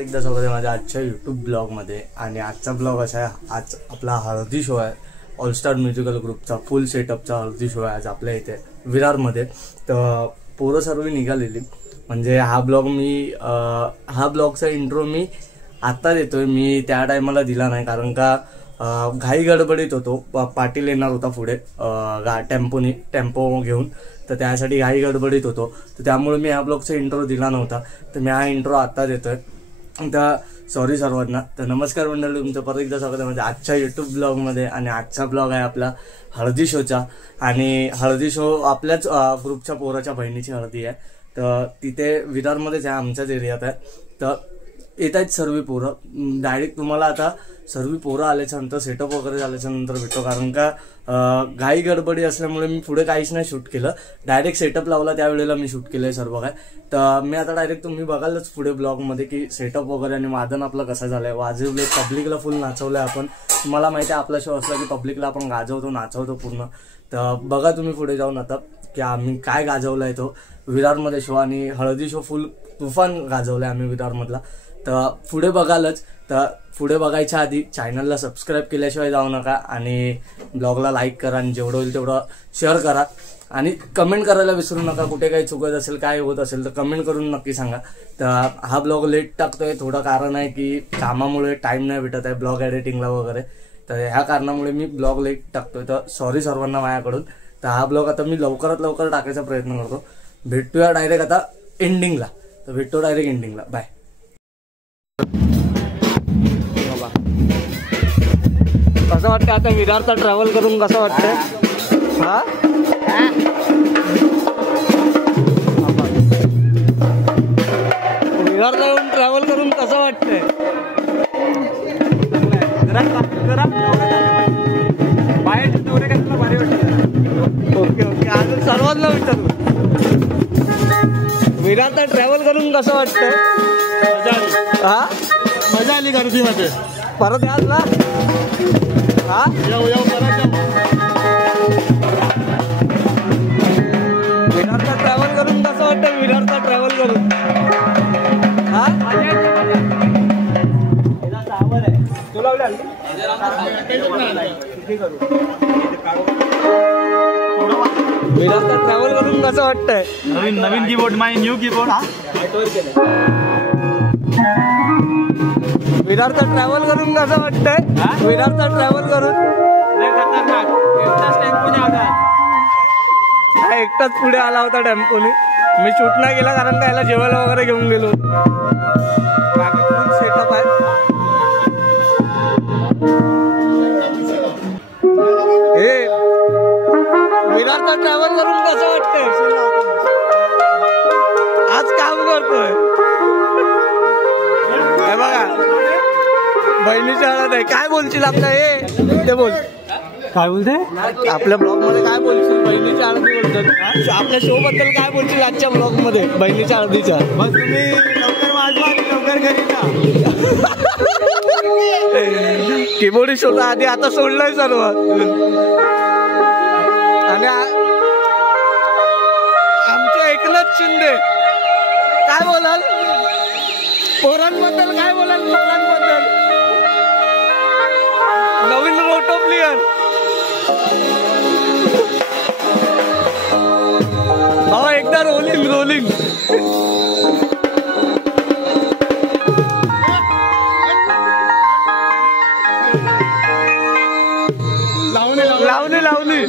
एकदा स्वागत आहे माझ्या आजच्या यूट्यूब ब्लॉगमध्ये. आणि आजचा ब्लॉग असा आहे, आज आपला हळदी शो आहे. ऑलस्टार म्युझिकल ग्रुपचा फुल सेटअपचा हळदी शो आहे आज आपल्या इथे विरारमध्ये. तर पोरं सर्व निघालेली. म्हणजे हा ब्लॉगचा इंट्रो मी आत्ता देतोय. मी त्या टायमाला दिला नाही कारण का घाई गडबडीत होतो. पाटील येणार होता पुढे टेम्पो घेऊन, तर त्यासाठी घाई गडबडीत होतो. तर त्यामुळे मी ह्या ब्लॉगचा इंट्रो दिला नव्हता. तर मी हा इंट्रो आत्ता देतोय. तर सॉरी सर्वांना. तर नमस्कार मंडळी, तुमचं परत एकदा स्वागत आहे म्हणजे आजच्या यूट्यूब ब्लॉगमध्ये. आणि आजचा ब्लॉग आहे आपला हळदी शोचा. आणि हळदी शो आपल्याच ग्रुपच्या पोराच्या बहिणीची हळदी आहे. तर तिथे विरारमध्येच आहे, आमच्याच एरियात आहे. तर येत आहेत सर्व पोरं. डायरेक्ट तुम्हाला आता सर्व पोरं आल्याच्या नंतर सेटअप वगैरे झाल्याच्या नंतर भेटतो. कारण का घाई गडबडी असल्यामुळे मी पुढे काहीच नाही शूट केलं. डायरेक्ट सेटअप लावला त्यावेळेला मी शूट केलंय सर्व काय. तर मी आता डायरेक्ट तुम्ही बघालच पुढे ब्लॉगमध्ये की सेटअप वगैरे आणि वादन आपलं कसं झालंय. वाजवले, पब्लिकला फुल नाचवलंय आपण. तुम्हाला माहिती आहे आपला शो असला की पब्लिकला आपण गाजवतो, नाचवतो पूर्ण. तर बघा तुम्ही पुढे जाऊन आता की आम्ही काय गाजवलाय तो विरारमध्ये शो. आणि हळदी शो फुल तुफान गाजवलाय आम्ही विरारमधला. तर पुढे बघालच. तर पुढे बघायच्या आधी चॅनलला सबस्क्राईब केल्याशिवाय जाऊ नका. आणि ब्लॉगला लाईक करा आणि जेवढं होईल तेवढं शेअर करा. आणि कमेंट करायला विसरू नका. कुठे काही चुकत असेल, काय होत असेल तर कमेंट करून नक्की सांगा. तर हा ब्लॉग लेट टाकतोय. थोडं कारण आहे की कामामुळे टाईम नाही भेटत आहे ब्लॉग एडिटिंगला वगैरे. तर ह्या कारणामुळे मी ब्लॉग लेट टाकतोय. तर सॉरी सर्वांना माझ्याकडून. तर हा ब्लॉग आता मी लवकरात लवकर टाकायचा प्रयत्न करतो. भेटूया डायरेक्ट आता एंडिंगला. तर भेटतो डायरेक्ट एंडिंगला. बाय. कसं वाटतं आता विरारचा ट्रॅव्हल करून? कसं वाटतंय? हा, विरारला येऊन ट्रॅव्हल करून कसं वाटतंय? बाहेर तेवढे काय तुला भारी वाटतं? Okay okay. अजून सर्वांना विचारू, विरारचा ट्रॅव्हल करून कसं वाटतंय? हा, मजा आली गर्दीमध्ये. परत याल ना? हा, येऊ परत जाऊ. विरारचा ट्रॅव्हल करून कसं वाटतं? विरारचा ट्रॅव्हल करून हा, विरारचा ट्रॅव्हल करून कसं वाटतंय? नवीन कीबोर्ड, माय न्यू कीबोर्ड. विरारचा ट्रॅव्हल करून कसं वाटतंय? विरारचा ट्रॅव्हल करून खतरनाक. एकटाच टेम्पोने आला. हा, एकटाच पुढे आला होता टेम्पोने. मी शूट नाही केला कारण का याला जेवायला वगैरे घेऊन गेलो. बाकी फुल सेटअप आहे. हे विरारचा ट्रॅव्हल करून कसं वाटतंय? आज काम करतोय. हे बघा, बहिणीच्या हळद आहे. काय बोलशील आपल्या? हे ते बोल. काय बोलते? आपल्या ब्लॉग मध्ये काय बोलशील? बहिणीच्या हळदी बोलतात. आपल्या शो बद्दल काय बोलशील आजच्या ब्लॉग मध्ये बहिणीच्या हळदीच्या? बस तुम्ही लवकर वाजवा आणि लवकर घरी जा. कीबोर्ड शोधा आधी, आता सोडलंय सर्व. आणि आमचे एकनाथ शिंदे काय बोलाल? पोरांबद्दल काय बोलाल? पोरांबद्दल नवीन रोटो प्लेयर भावा, एकदा रोलिंग रोलिंग. लावणी लावणी.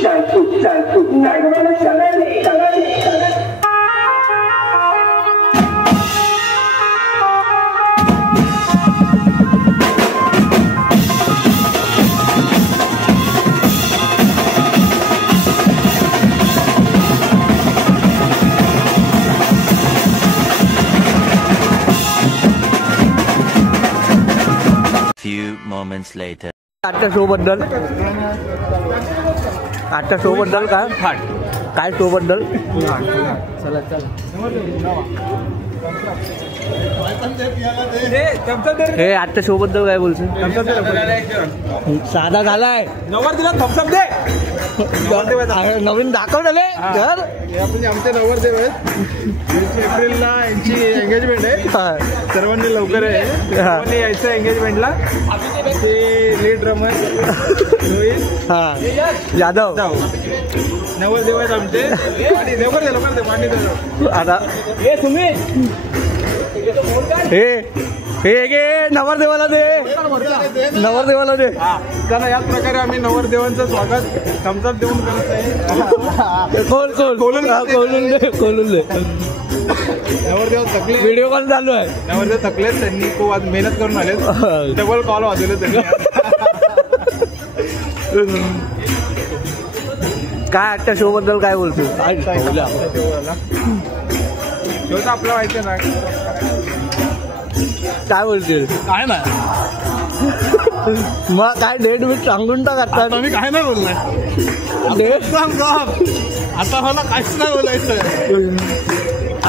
Few moments later. आजच्या शो बद्दल काय शो बद्दल हे आजच्या शो बद्दल काय बोलशील? साधा झालाय नवर दिला थम्सअप दे नवीन दाखवले घर आपण आमचे नवरदेव आहेत 20 एप्रिलला यांची एंगेजमेंट आहे सर्वांनी लवकर आहे सर्वांनी यायचं एंगेजमेंटला ते लीड ड्रमर रोहित यादव नवरदेव आहेत आमचे लवकर दे पाणी आता हे तुम्ही हे नवरदेवाला दे कारण याच प्रकारे आम्ही नवरदेवांचं स्वागत थम्सअप देऊन करत आहे खोलून दे नवरदेव थकले व्हिडिओ कॉल चालू आहे नवरदेव थकलेत त्यांनी खूप आज मेहनत करून आले डबल कॉल वाजवले त्यांनी काय आजच्या शो बद्दल काय बोलतो शेवटा आपलं व्हायचं ना काय बोलतील काय ना मग काय डेट बीट सांगून टाकतात मी काय नाही बोलणार डेट सांग आता मला काहीच नाही बोलायचं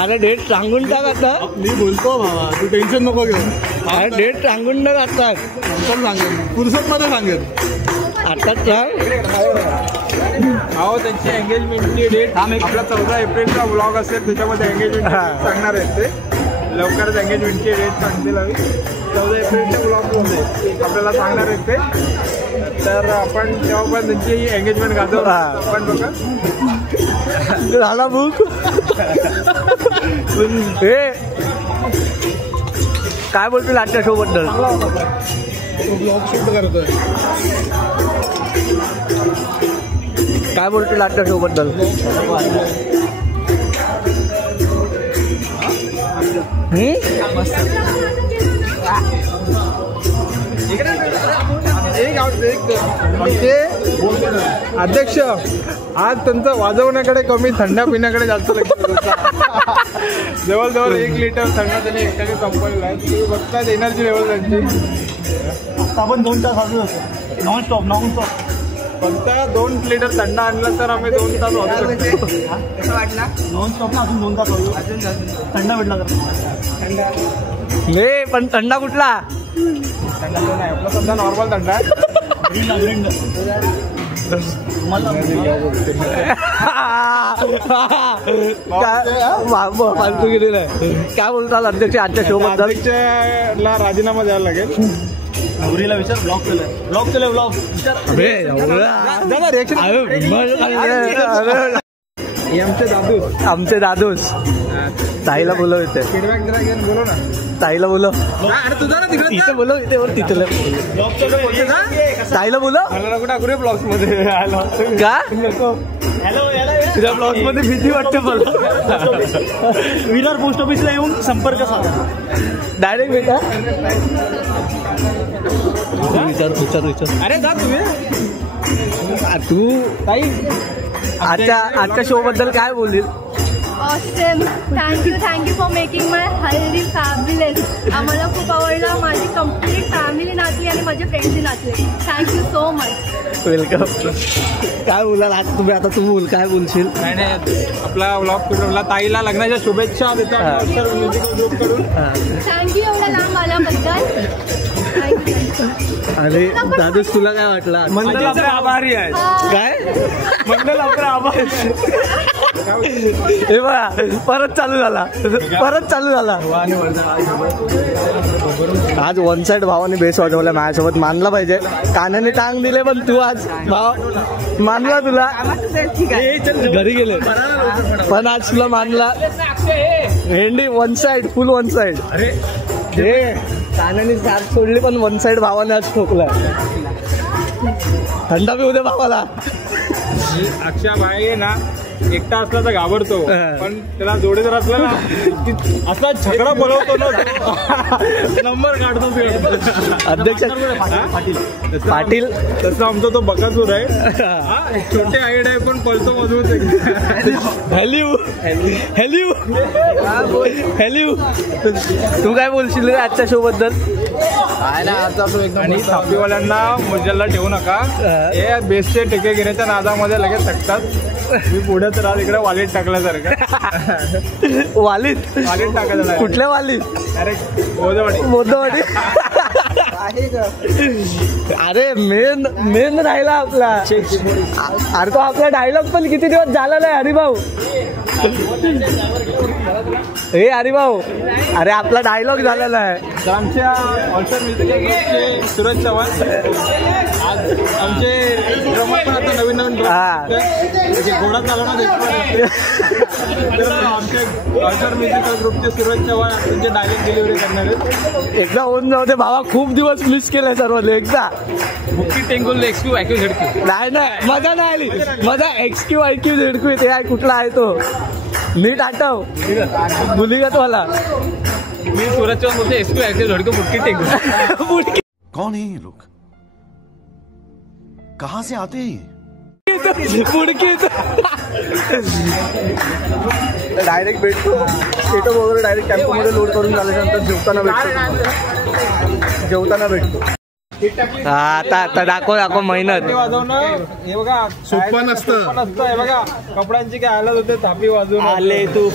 अरे डेट सांगून टाकतात मी बोलतो बाबा तू टेन्शन नको घेऊ अरे डेट सांगून टाकतात सांगेल पुरुषात मध्ये सांगेल आता सांग हो त्यांची एंगेजमेंटची डेट आपला 14 एप्रिलचा व्लॉग असेल त्याच्यामध्ये एंगेजमेंट सांगणार आहेत ते लवकरच एंगेजमेंटची डेट सांगतील आम्ही 14 एप्रिलच्या व्लॉगमध्ये आपल्याला सांगणार आहेत ते तर आपण तेव्हा पण त्यांची एंगेजमेंट गाजवू आपण बघा झाला बुक हे काय बोलतील आजच्या शो बद्दल ब्लॉग शूट करतोय काय बोलतील आजच्या शो बद्दल अध्यक्ष आज त्यांचं वाजवण्याकडे कमी थंडा पिण्याकडे जास्त लक्ष जवळजवळ 1 लिटर थंडा त्यांनी एकट्याने संपवलेला आहे तुम्ही बघतात एनर्जी लेवल त्यांची आपण 2 तास वाजू नॉन स्टॉप फक्त 2 लिटर थंडा आणला तर आम्ही 2 तास वाजू शकतो कसं वाटला नॉन स्टॉप ना अजून 2 तास वाजू थंडा भेटला तर नाही पण थंडा कुठला थंडा तो नाही आपला सध्या नॉर्मल थंडा आहे फालतू गेलेलं आहे काय बोलतात अध्यक्ष आजच्या शो बद्दल ला राजीनामा द्यायला लागेल नवरीला विचार ब्लॉक केलंय ब्लॉग आमचे दादूस ताईला बोलव इथे फीडबॅक जरा घेऊन बोलव ना ताईला बोलव अरे तुझा ना तिकडे इथे बोलव इथे वर तिथे ताईला बोलव मला नको टाकू ब्लॉग्स मध्ये का हॅलो तुझ्या ब्लॉग्स मध्ये भीती वाटते मला विरार पोस्ट ऑफिसला येऊन संपर्क साधा डायरेक्ट भेटा विचार अरे जा तुम्ही तू ताई आजच्या शो बद्दल काय बोललील awesome thank you for making my haldi fabulous आम्हाला खूप आवडला माझी कंप्लीट फॅमिली नाचली आणि माझे फ्रेंड्सही नाचले थँक्यू सो मच वेलकम काय बोलाल आज तुम्ही आता तू बोल काय बोलशील नाही आपला व्लॉग कुठला ताईला लग्नाच्या शुभेच्छा देतो कडून थँक्यू एवढा लांब आल्याबद्दल अरे दादूस तुला काय वाटलं मंडल आपले आभारी आहे काय मंडल आपले आभारी हे बघा परत चालू झाला आज वन साइड भावाने बेस वाजवला माझ्यासोबत मानला पाहिजे कानाने टांग दिले पण तू आज भाव मानला तुला घरी गेले पण आज तुला मानला हेंडी वन साइड फुल वन साइड हे कानाने साथ सोडली पण वन साइड भावाने आज ठोकला थंडा पिऊ दे भावाला अक्षा भाई आहे ना एकटा असला तर घाबरतो पण त्याला जोडीदार असला ना असा झगडा बोलवतो ना नंबर काढतो अध्यक्ष पाटील तसं आमचा तो बकासूर आहे छोटे आईड आहे पण पळतो मजबूत हॅल्यू हॅल्यू हॅल्यू तू काय बोलशील रे आजच्या शो बद्दल? आणि थापीवाल्यांना मुजलला ठेवू नका हे बेस्टचे टिके घेण्याच्या नादामध्ये लगेच टाकतात मी पुढे तर आज इकडे वालीत टाकल्यासारखं वालीत टाकायचं कुठल्या वालीत? अरे मोदवाडी अरे मेन राहिला आपला. अरे तो आपला डायलॉग पण किती दिवस झाला नाही हरिभाऊ. हे हरिभाऊ अरे आपला डायलॉग झालेला आहे. आमच्या ऑल्टर म्युझिक सुरज चव्हाण आज आमचे ड्रमर पण आता नवीन घोडा चालवणार आमच्या ऑल्टर म्युझिकल ग्रुपचे सुरज चव्हाण त्यांचे डायलॉग डिलिव्हरी करणार आहेत. एकदा होऊन जाऊ दे भावा खूप दिवस मिस केलाय सर्वांनी. एकदा बुक्की टेंगुल एक्सक्यू आयक्यू झेडक्यू नाही मजा नाही आली. मजा एक्सक्यू आयक्यू झेडक्यू ते आहे कुठला आहे तो नीट आठव भुलीगत वाला. मी सुरज चव्हाण बोलतो एक्सक्यू आयक्यू झेडक्यू बुक्की टेंगुल. कौन है ये लोग कहाँ से आते हैं? डायरेक्ट भेटतो सेटअप वगैरे डायरेक्ट टेम्पो मध्ये लोड करून झाल्यानंतर जेवताना भेटतो. आता दाखव मेहनत. हे बघा सोपं नसतं हे बघा कपड्यांची काय हालत होते थापी वाजवून आले तू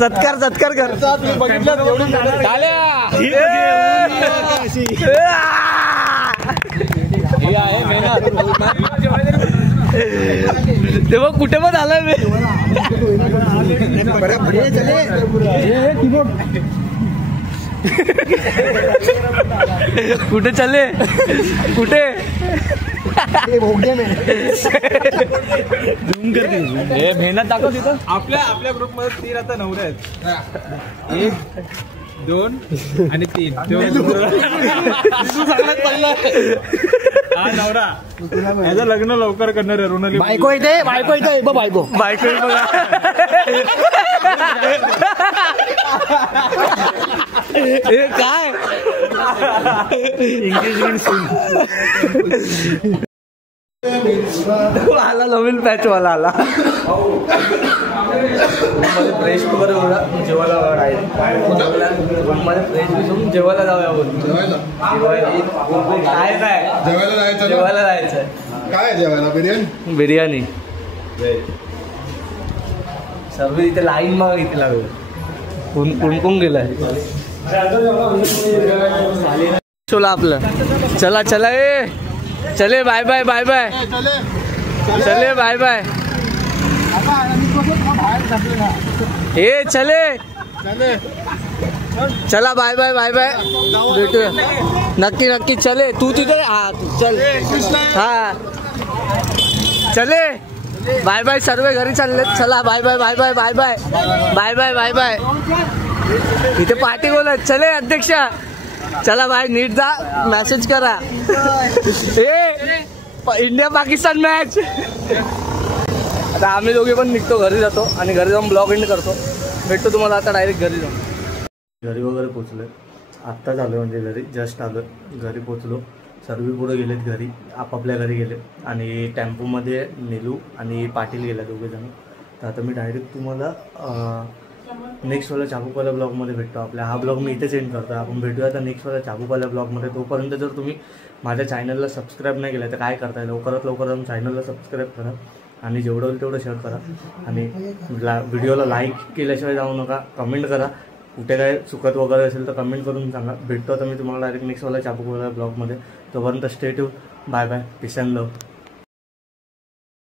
सत्कार कर बघितलं हे आहे मेहनत तेव्हा कुठे पण आलाय मी. कुठे चले कुठे मेहनत दाखव तिथं. आपल्या ग्रुप मध्ये 3 आता नवरे आहेत. 1 2 आणि 3 हा नवरा याचं लग्न लवकर करणार आहे. रुणाली बायको इथे बायको बघा हे काय आला नवीन पॅच वाला आला. फ्रेश वगैरे जेवायला फ्रेश घेऊन जेवायला जाऊया बोलतो. जेवायला जायचं काय जेवायला? बिर्याणी सर्व इथे लाईन मग इथे लागेल. कुंकुम गेलाय शोला आपलं. चला ए चले बाय बाय चले बाय ए चले चला बाय भेटूया नक्की चले. तू तिथे हा चल हा चले बाय सर्व घरी चालले. चला बाय इथे पार्टी बोलत चले अध्यक्ष. चला बाय नीट जा मेसेज करा. India Pakistan match. आता आम्ही दोघे पण निघतो घरी जातो आणि घरी जाऊन ब्लॉग एंड करतो. भेटतो तुम्हाला आता डायरेक्ट घरी जाऊन. घरी वगैरे पोचलो आत्ताच आलो म्हणजे घरी जस्ट आलो घरी पोचलो. सर्व पुढे गेलेत घरी आपापल्या घरी गेले आणि टेम्पोमध्ये नीलू आणि पाटील गेले दोघेजण. तर आता मी डायरेक्ट तुम्हाला नेक्स्टवाला चाबूकवाल्या ब्लॉगमध्ये भेटतो. आपल्या हा ब्लॉग मी इथेच एंड करतो. आपण भेटूया आता नेक्स्टवाला चाबूकवाल्या ब्लॉगमध्ये. तोपर्यंत जर तुम्ही माझ्या चॅनलला सबस्क्राईब नाही केलं तर काय करताय लवकरात जाऊन चॅनलला सबस्क्राईब करा आणि जेवढं होईल तेवढं शेअर करा आणि व्हिडिओला लाईक केल्याशिवाय जाऊ नका. कमेंट करा कुठे काय चुकत वगैरे असेल तर कमेंट करून सांगा. भेटतो आता मी तुम्हाला डायरेक्ट नेक्स्टवाला चाबूकवाल्या ब्लॉगमध्ये. तोपर्यंत stay tune. Bye peace and love.